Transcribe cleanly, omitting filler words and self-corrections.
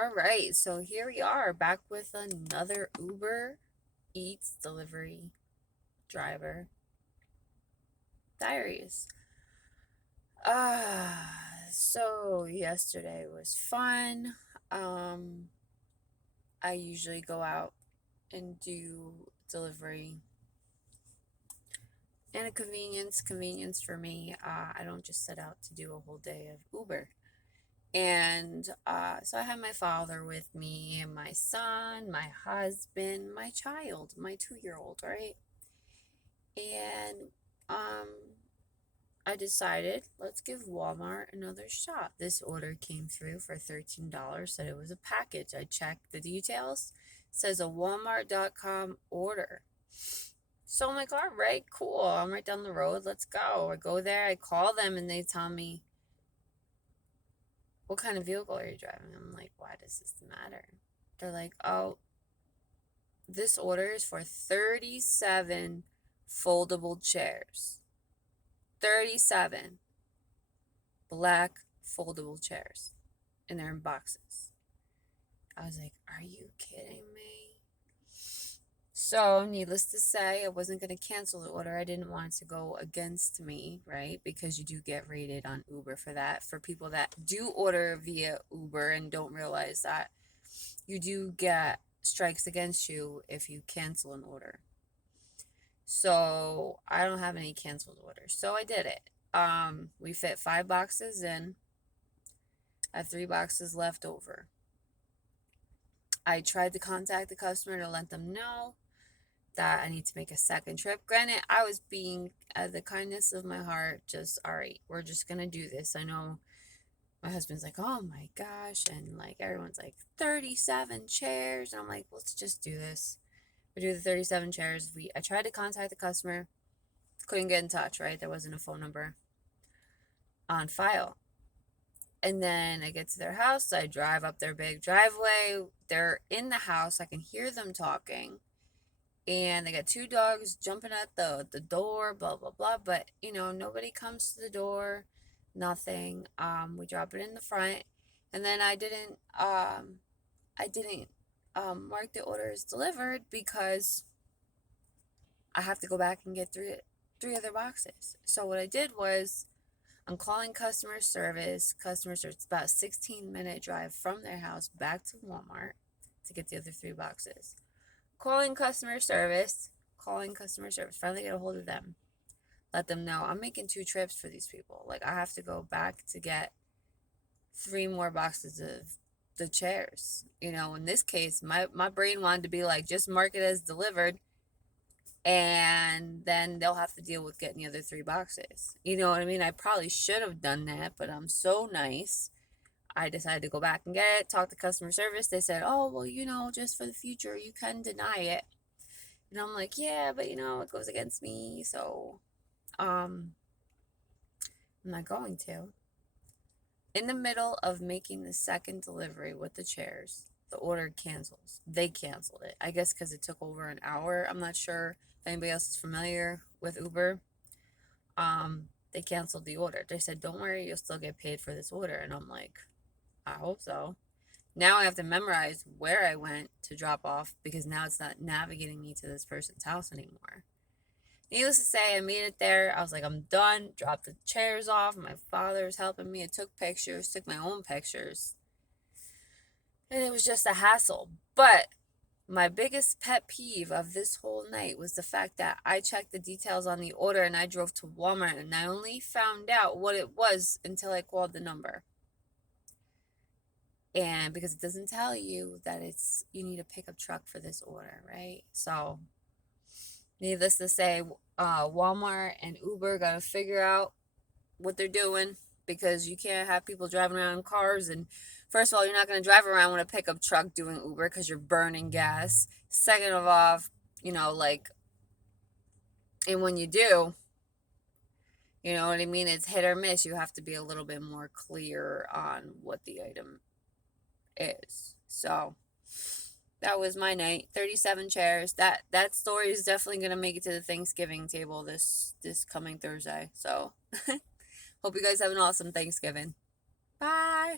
All right, so here we are back with another Uber Eats delivery driver diaries. So yesterday was fun. Um, I usually go out and do delivery and a convenience for me. I don't just set out to do a whole day of Uber. And so I had my father with me, my son, my husband, my child, my 2-year-old, right? And um, I decided, let's give Walmart another shot. This order came through for $13, said it was a package. I checked the details, says a Walmart.com order. So I'm like, all right, cool. I'm right down the road. Let's go. I go there, I call them, and they tell me, what kind of vehicle are you driving? I'm like, why does this matter? They're like, oh, this order is for 37 foldable chairs. 37 black foldable chairs. And they're in boxes. I was like, are you kidding me? So, needless to say, I wasn't going to cancel the order. I didn't want it to go against me, right? Because you do get rated on Uber for that. For people that do order via Uber and don't realize that, you do get strikes against you if you cancel an order. So, I don't have any canceled orders. So, I did it. We fit 5 boxes in. I have 3 boxes left over. I tried to contact the customer to let them know that I need to make a second trip. Granted, I was being, the kindness of my heart, just, all right, we're just going to do this. I know my husband's like, oh my gosh. And like, everyone's like, 37 chairs. And I'm like, let's just do this. We do the 37 chairs. I tried to contact the customer, couldn't get in touch, right? There wasn't a phone number on file. And then I get to their house. I drive up their big driveway. They're in the house. I can hear them talking. And they got 2 dogs jumping at the door, blah, blah, blah. But, nobody comes to the door, nothing. We drop it in the front. And then I didn't mark the order as delivered because I have to go back and get three other boxes. So what I did was, I'm calling customer service. Customer service, it's about a 16-minute drive from their house back to Walmart to get the other 3 boxes. Calling customer service. Finally get a hold of them. Let them know I'm making 2 trips for these people. Like, I have to go back to get 3 more boxes of the chairs. In this case, my brain wanted to be like, just mark it as delivered. And then they'll have to deal with getting the other 3 boxes. You know what I mean? I probably should have done that, but I'm so nice. I decided to go back and get it, talk to customer service. They said, oh, well, just for the future, you can deny it. And I'm like, yeah, but it goes against me. So, I'm not going to. In the middle of making the second delivery with the chairs, the order cancels. They canceled it. I guess because it took over an hour. I'm not sure if anybody else is familiar with Uber. They canceled the order. They said, don't worry, you'll still get paid for this order. And I'm like, I hope so. Now I have to memorize where I went to drop off because now it's not navigating me to this person's house anymore. Needless to say, I made it there. I was like, I'm done. Dropped the chairs off. My father's helping me. I took pictures, took my own pictures. And it was just a hassle. But my biggest pet peeve of this whole night was the fact that I checked the details on the order and I drove to Walmart and I only found out what it was until I called the number. And because it doesn't tell you that you need a pickup truck for this order, right? So, needless to say, Walmart and Uber got to figure out what they're doing because you can't have people driving around in cars. And first of all, you're not going to drive around with a pickup truck doing Uber because you're burning gas. Second of all, and when you do, you know what I mean? It's hit or miss. You have to be a little bit more clear on what the item is. So that was my night. 37 chairs. That story is definitely gonna make it to the Thanksgiving table this coming Thursday. So hope you guys have an awesome Thanksgiving. Bye.